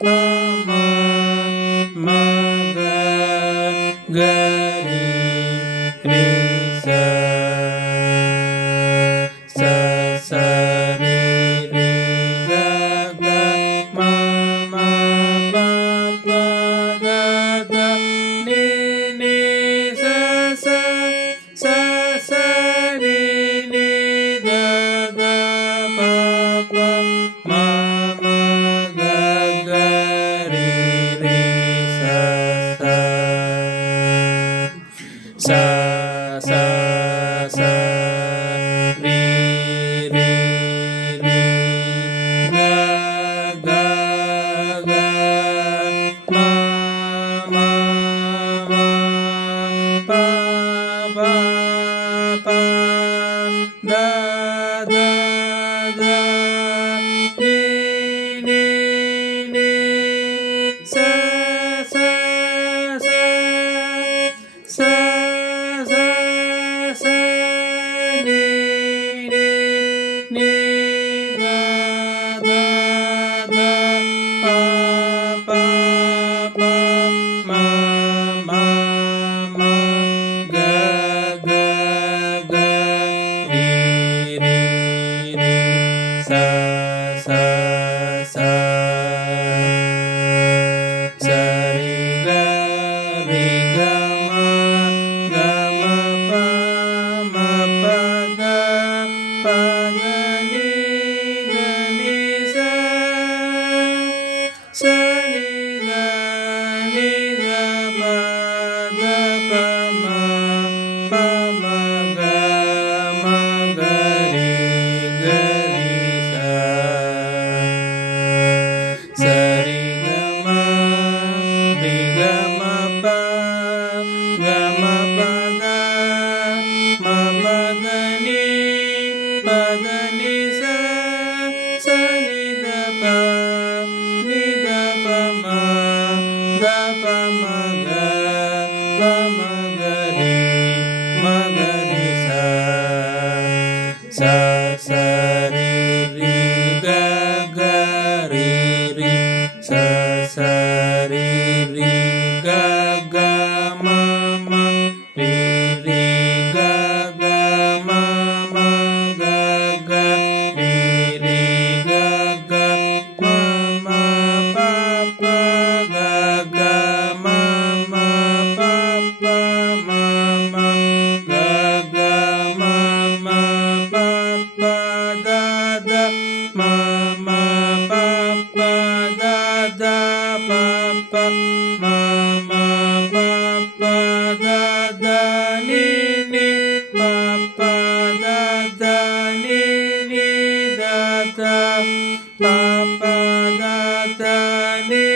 pa ma ma ga ga ri ri sa sa sa ri ri ga ga ma ma pa pa da da ni ni sa sa sa sa ni ni da da pa pa ma ma ga ga ri ri sa sa sa sa ri ri ri ga ga ga ma ma ma pa pa pa da da da ni ni ni sa sa sa sa sa sa ni ni ni da da da pa pa pa ma ma ma ga ga ga ri ri ri sa sa sa sa ri ga ma pa da pa da ni sa sa ni da pa da pa ma ga ri sa sa ri ga ma pa ga ma pa da ma pa da ni sa sa ni da pa ma da pa ma ga ri sa sa sa ri ri ga ga ri ri sa sa ri ri ga ga ma ma ri ri ga ga ma ma ga ga ri ri ga ga ma ma pa pa ga ga ma ma pa pa ma ma ga ga ma ma pa pa da da ma ma pa pa da da pa pa ma ma pa pa da da ni ni pa pa da da ni ni da da pa pa da da ni